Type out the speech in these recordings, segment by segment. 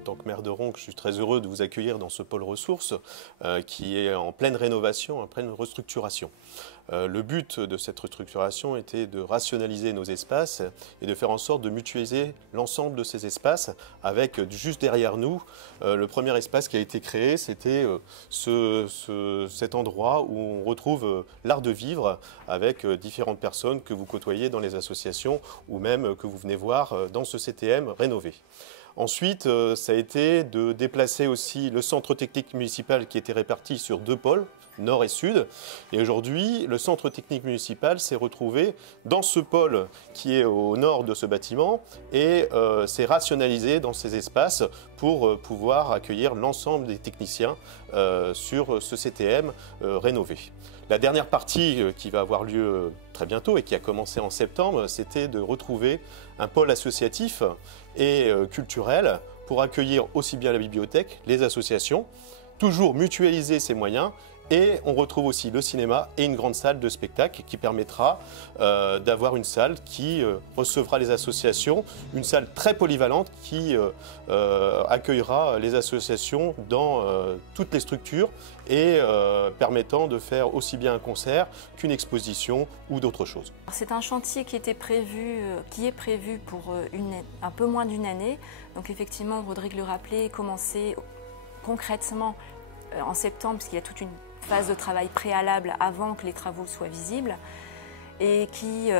en tant que maire de Ronques, je suis très heureux de vous accueillir dans ce pôle ressources qui est en pleine rénovation, en pleine restructuration. Le but de cette restructuration était de rationaliser nos espaces et de faire en sorte de mutualiser l'ensemble de ces espaces avec juste derrière nous, le premier espace qui a été créé, c'était cet endroit où on retrouve l'art de vivre avec différentes personnes que vous côtoyez dans les associations ou même que vous venez voir dans ce CTM rénové. Ensuite, ça a été de déplacer aussi le centre technique municipal qui était réparti sur deux pôles, nord et sud. Et aujourd'hui, le centre technique municipal s'est retrouvé dans ce pôle qui est au nord de ce bâtiment et s'est rationalisé dans ces espaces pour pouvoir accueillir l'ensemble des techniciens sur ce CTM rénové. La dernière partie qui va avoir lieu très bientôt et qui a commencé en septembre, c'était de retrouver un pôle associatif et culturel pour accueillir aussi bien la bibliothèque, les associations, toujours mutualiser ses moyens. Et on retrouve aussi le cinéma et une grande salle de spectacle qui permettra d'avoir une salle qui recevra les associations, une salle très polyvalente qui accueillera les associations dans toutes les structures et permettant de faire aussi bien un concert qu'une exposition ou d'autres choses. C'est un chantier qui est prévu pour un peu moins d'une année. Donc effectivement, Rodrigue le rappelait, commencer concrètement en septembre, parce qu'il y a toute une phase de travail préalable avant que les travaux soient visibles et qui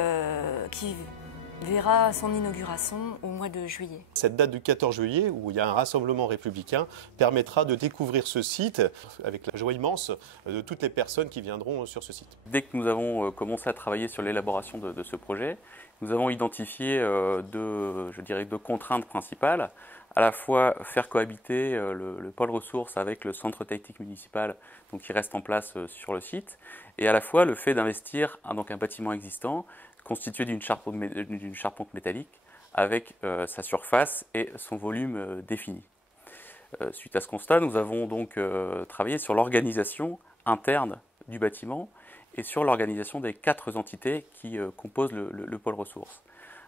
verra son inauguration au mois de juillet. Cette date du 14 juillet, où il y a un rassemblement républicain, permettra de découvrir ce site avec la joie immense de toutes les personnes qui viendront sur ce site. Dès que nous avons commencé à travailler sur l'élaboration de ce projet, nous avons identifié deux contraintes principales. À la fois faire cohabiter le pôle ressources avec le centre technique municipal donc qui reste en place sur le site, et à la fois le fait d'investir donc un bâtiment existant constitué d'une charpente métallique avec sa surface et son volume défini. Suite à ce constat, nous avons donc travaillé sur l'organisation interne du bâtiment et sur l'organisation des 4 entités qui composent le pôle ressources,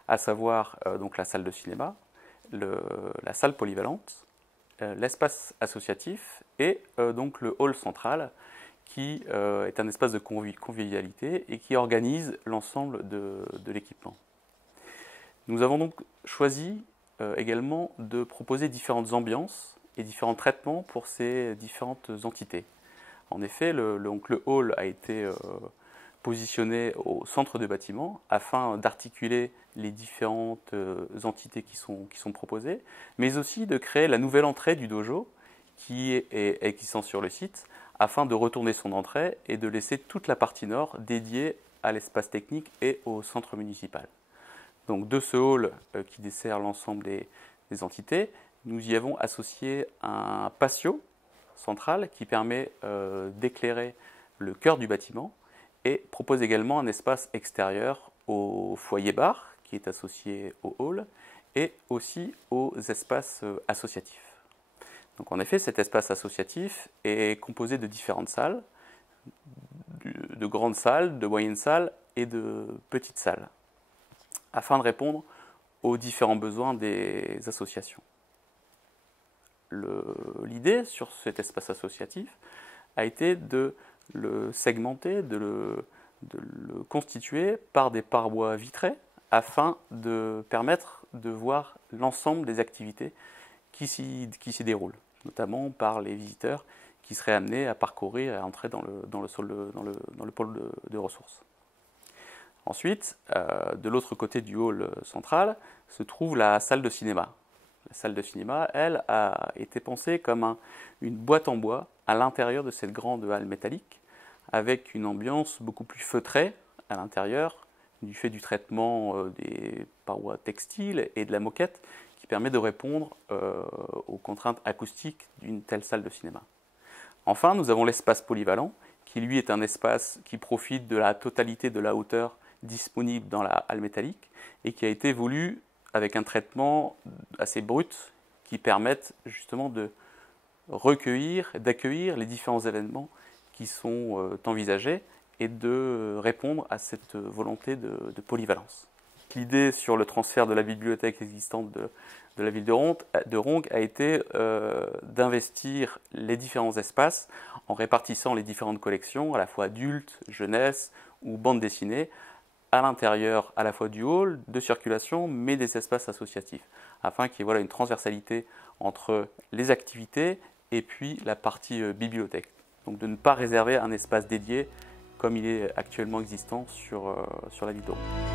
à savoir donc la salle de cinéma, la salle polyvalente, l'espace associatif et donc le hall central qui est un espace de convivialité et qui organise l'ensemble de l'équipement. Nous avons donc choisi également de proposer différentes ambiances et différents traitements pour ces différentes entités. En effet, le hall a été positionné au centre du bâtiment afin d'articuler les différentes entités qui sont proposées, mais aussi de créer la nouvelle entrée du dojo qui est existant sur le site afin de retourner son entrée et de laisser toute la partie nord dédiée à l'espace technique et au centre municipal. Donc de ce hall qui dessert l'ensemble des entités, nous y avons associé un patio central qui permet d'éclairer le cœur du bâtiment et propose également un espace extérieur au foyer bar qui est associé au hall et aussi aux espaces associatifs. Donc en effet, cet espace associatif est composé de différentes salles, de grandes salles, de moyennes salles et de petites salles, afin de répondre aux différents besoins des associations. L'idée sur cet espace associatif a été de le segmenter, de le constituer par des parois vitrées afin de permettre de voir l'ensemble des activités qui s'y déroulent, notamment par les visiteurs qui seraient amenés à parcourir et à entrer dans le pôle de ressources. Ensuite, de l'autre côté du hall central se trouve la salle de cinéma. La salle de cinéma, elle, a été pensée comme une boîte en bois à l'intérieur de cette grande halle métallique, avec une ambiance beaucoup plus feutrée à l'intérieur, du fait du traitement des parois textiles et de la moquette, qui permet de répondre aux contraintes acoustiques d'une telle salle de cinéma. Enfin, nous avons l'espace polyvalent, qui lui est un espace qui profite de la totalité de la hauteur disponible dans la halle métallique et qui a été voulu avec un traitement assez brut qui permette justement de recueillir, d'accueillir les différents événements qui sont envisagés et de répondre à cette volonté de polyvalence. l'idée sur le transfert de la bibliothèque existante de la ville de Ronques a été d'investir les différents espaces en répartissant les différentes collections, à la fois adultes, jeunesse ou bande dessinée, à l'intérieur à la fois du hall de circulation, mais des espaces associatifs, afin qu'il y ait une transversalité entre les activités et puis la partie bibliothèque. Donc de ne pas réserver un espace dédié comme il est actuellement existant sur la ville de Ronques.